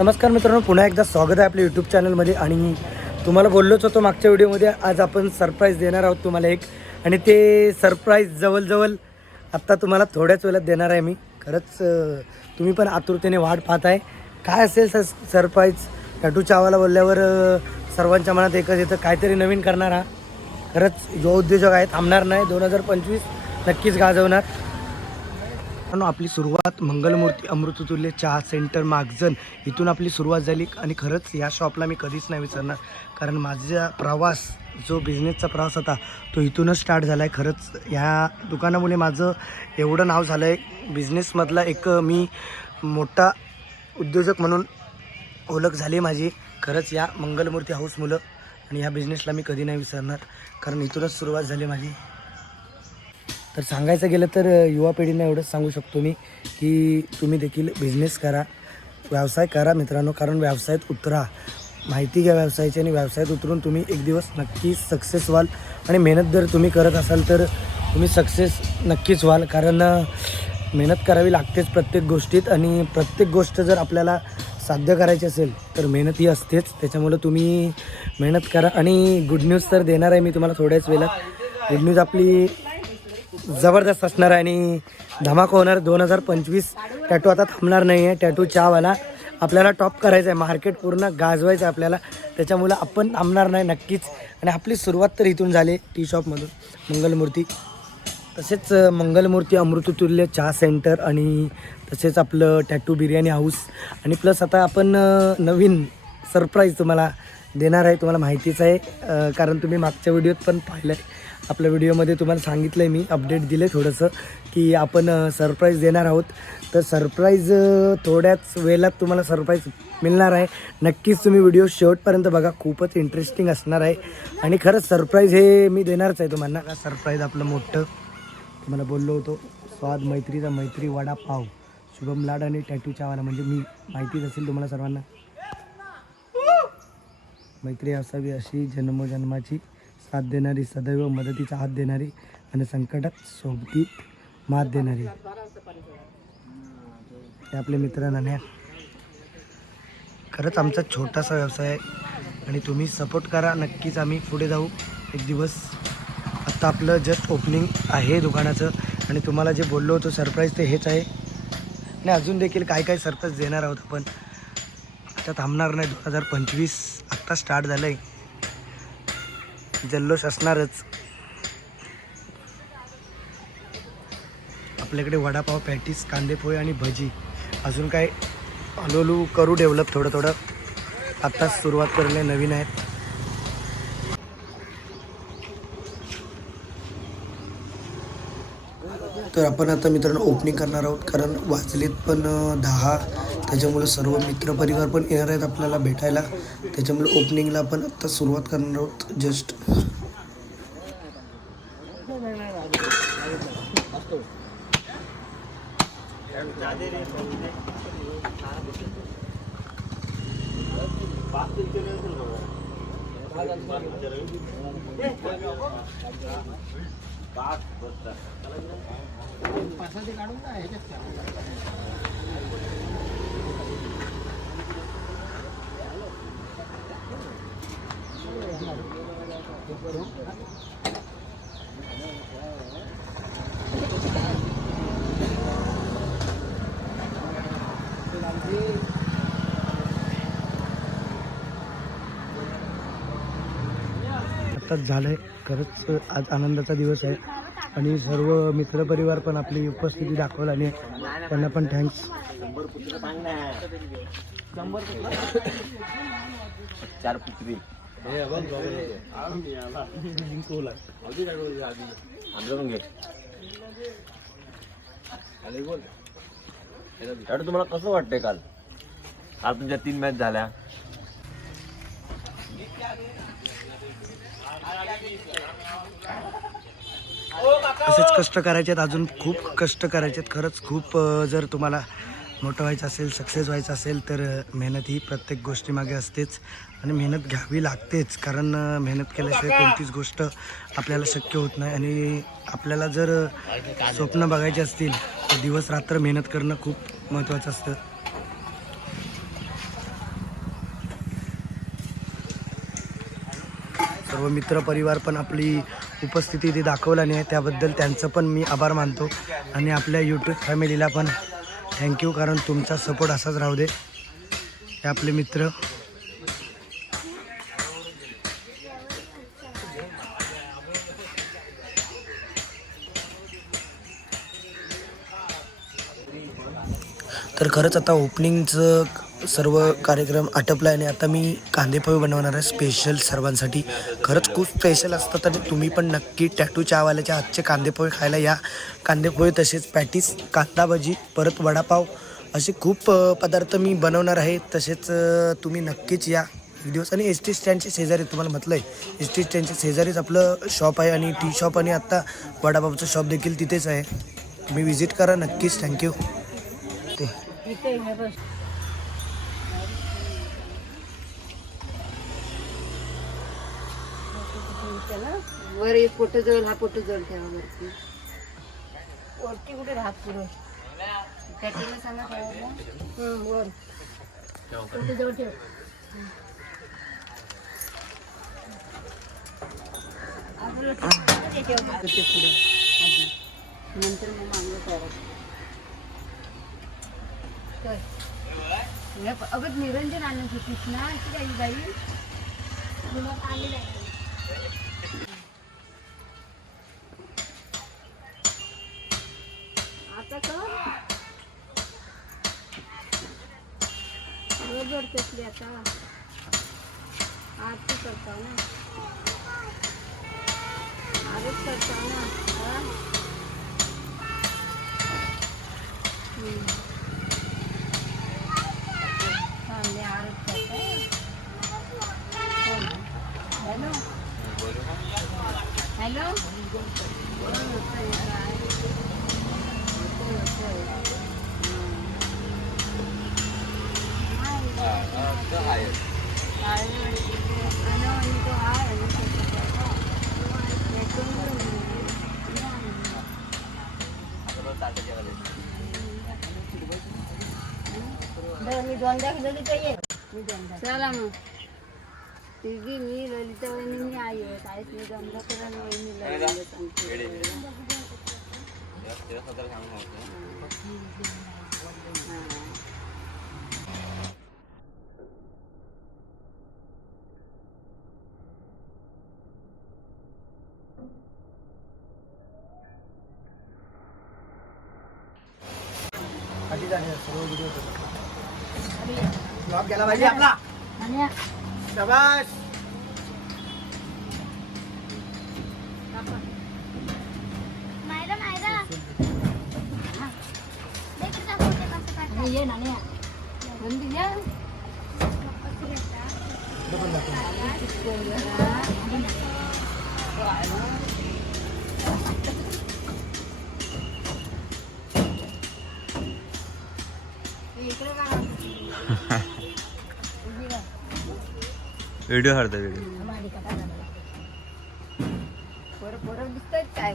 नमस्कार मित्रांनो, पुन्हा एकदा स्वागत आहे आपल्या यूट्यूब चॅनलमध्ये. आणि तुम्हाला बोललोच होतो मागच्या व्हिडिओमध्ये, आज आपण सरप्राईज देणार आहोत तुम्हाला एक. आणि ते सरप्राईज जवळ आत्ता तुम्हाला थोड्याच वेळात देणार आहे मी. खरंच तुम्ही पण आतुरतेने वाट पाहत आहे काय असेल सरप्राईज. टॅटू चावाला बोलल्यावर सर्वांच्या मनात एकच येतं, काहीतरी नवीन करणार. हा खरंच जो उद्योजक आहे थांबणार नाही, 2025 नक्कीच गाजवणार. आपली सुरुवात मंगलमूर्ती अमृततुल्य चहा सेंटर मागजन इथून आपली सुरुवात झाली. आणि खरंच या शॉपला मी कधीच नाही विसरणार, कारण माझा प्रवास जो बिझनेसचा प्रवास होता तो इथूनच स्टार्ट झाला आहे. खरंच ह्या दुकानामुळे माझं एवढं नाव झालं आहे, बिझनेसमधला एक मी मोठा उद्योजक म्हणून ओळख झाली माझी. खरंच या मंगलमूर्ती हाऊस मुलं आणि ह्या बिझनेसला मी कधी नाही विसरणार, कारण इथूनच सुरुवात झाली माझी. तर सांगायचं गेलं तर युवा पिढींना एवढंच सांगू शकतो मी की तुम्ही देखील बिझनेस करा, व्यवसाय करा मित्रांनो. कारण व्यवसायात उतरा, माहिती घ्या व्यवसायाची, आणि व्यवसायात उतरून तुम्ही एक दिवस नक्कीच सक्सेस व्हाल. आणि मेहनत जर तुम्ही करत असाल तर तुम्ही सक्सेस नक्कीच व्हाल. कारण मेहनत करावी लागतेच प्रत्येक गोष्टीत, आणि प्रत्येक गोष्ट जर आपल्याला साध्य करायची असेल तर मेहनत ही असतेच. त्याच्यामुळं तुम्ही मेहनत करा. आणि गुड न्यूज तर देणार आहे मी तुम्हाला थोड्याच वेळात. गुड न्यूज आपली जबरदस्त असणार आहे आणि धमाका होणार. 2025 टॅटू आता थांबणार नाही आहे. टॅटू चहावाला आपल्याला टॉप करायचं आहे, मार्केट पूर्ण गाजवायचं आहे आपल्याला. त्याच्यामुळं आपण थांबणार नाही नक्कीच. आणि आपली सुरुवात तर इथून झाली, टी शॉपमधून मंगलमूर्ती. तसेच मंगलमूर्ती अमृततुल्य चहा सेंटर, आणि तसेच आपलं टॅटू बिर्याणी हाऊस. आणि प्लस आता आपण नवीन सरप्राईज तुम्हाला देणार आहे. तुम्हाला माहितीच आहे, कारण तुम्ही मागच्या व्हिडिओत पण पाहिलं आहे. आपल्या व्हिडिओमध्ये तुम्हाला सांगितलं आहे मी, अपडेट दिलं आहे थोडंसं की आपण सरप्राईज देणार आहोत. तर सरप्राईज थोड्याच वेळात तुम्हाला सरप्राईज मिळणार आहे. नक्कीच तुम्ही व्हिडिओ शेवटपर्यंत बघा, खूपच इंटरेस्टिंग असणार आहे. आणि खरंच सरप्राईज हे मी देणारच आहे तुम्हाला. का सरप्राईज आपलं मोठं तुम्हाला बोललो होतो, स्वाद मैत्रीचा मैत्री वडापाव, शुभम लाड आणि टॅटू चावाला. म्हणजे मी माहितीच असेल तुम्हाला सर्वांना. मैत्री असावी अशी जन्मोजन्माची, साथ देणारी, सदैव मदतीचा हात देणारी, आणि संकटात सोबतीत मात देणारी. हे आपले मित्र नाण्या. खरंच आमचा छोटासा व्यवसाय आहे आणि तुम्ही सपोर्ट करा, नक्कीच आम्ही पुढे जाऊ एक दिवस. आत्ता आपलं जस्ट ओपनिंग आहे दुकानाचं, आणि तुम्हाला जे बोललो होतो सरप्राईज ते हेच आहे. आणि अजून देखील काय काय सरप्राईज देणार आहोत आपण. आता थांबणार नाही. 2025 आत्ता स्टार्ट झालं आहे, जल्लोष असणारच. आपल्याकडे वडापाव, पॅटीस, कांदेपोहे आणि भजी, अजून काय हळूहळू करू डेव्हलप थोडं. आत्ताच सुरुवात करणे, नवीन आहेत. तर आपण आता मित्रांनो ओपनिंग करणार आहोत, कारण वाजलेत पण 10. त्याच्यामुळे सर्व मित्रपरिवार पण येणार आहेत आपल्याला भेटायला. त्याच्यामुळे ओपनिंगला आपण आत्ता सुरुवात करणार आहोत जस्ट. आत्ताच झालंय. खरंच आज आनंदाचा दिवस आहे, आणि सर्व मित्रपरिवार पण आपली उपस्थिती दाखवला, आणि त्यांना पण थँक्स. चार पुत्री तुम्हाला कसं वाटतंय? काल तुमच्या 3 मॅच झाल्या. असेच कष्ट करायचे आहेत, अजून खूप कष्ट करायचे आहेत. खरंच खूप जर तुम्हाला मोठं व्हायचं असेल, सक्सेस व्हायचं असेल तर मेहनत ही प्रत्येक गोष्टीमागे असतेच, आणि मेहनत घ्यावी लागतेच. कारण मेहनत केल्याशिवाय कोणतीच गोष्ट आपल्याला शक्य होत नाही. आणि आपल्याला जर स्वप्न बघायचे असतील तर दिवस रात्र मेहनत करणं खूप महत्त्वाचं असतं. सर्व मित्रपरिवार पण आपली उपस्थिती इथे दाखवला नाही त्याबद्दल त्यांचं पण मी आभार मानतो आणि आपल्या यूट्यूब फॅमिलीला पण थँक्यू कारण तुमचा सपोर्ट असाच राहू दे. हे आपले मित्र तर खरंच आता ओपनिंगचं सर्व कार्यक्रम आटपला आणि आता मी कांदेपोहे बनवणार आहे स्पेशल सर्वांसाठी. खरंच खूप स्पेशल असतात आणि तुम्ही पण नक्की टॅटू चहावाल्याच्या हातचे कांदेपोहे खायला या. कांदेपोहे तसेच पॅटीस, कांदा भजी, परत वडापाव असे खूप पदार्थ मी बनवणार आहे. तसेच तुम्ही नक्कीच या एक दिवस. आणि एस टी स्टँडच्या शेजारी तुम्हाला म्हटलं आहे एस टी स्टँडच्या शेजारीच आपलं शॉप आहे आणि टी शॉप आणि आत्ता वडापावचं शॉप देखील तिथेच आहे. तुम्ही विजिट करा नक्कीच. थँक्यू. वर एक फोटो जवळ हा फोटो जवळ ठेवा वरती. वरती कुठे राहत पुढं त्याला सांगा ठेवायला. वर फोटो जवळ ठेव. ते पुढं आधी नंतर मग मागं करायचं. अगं निरंजन आणत होतीस ना अशी काही बाई आली नाही. आता कर बरोबर तसली आता आरती करता ना आरत करता ना. मी आरत करता. हॅलो हॅलो मी दोनदा ललिता ये. चला मग तिघी मी ललिता वहिनी मी आई आहे. काहीच मी दोनदा करायला वहिनीला सांगते. जॉब गेला पाहिजे आपला. शाबास. ये ना व्हिडिओ काढता व्हिडिओ. बरं दिसतंय काय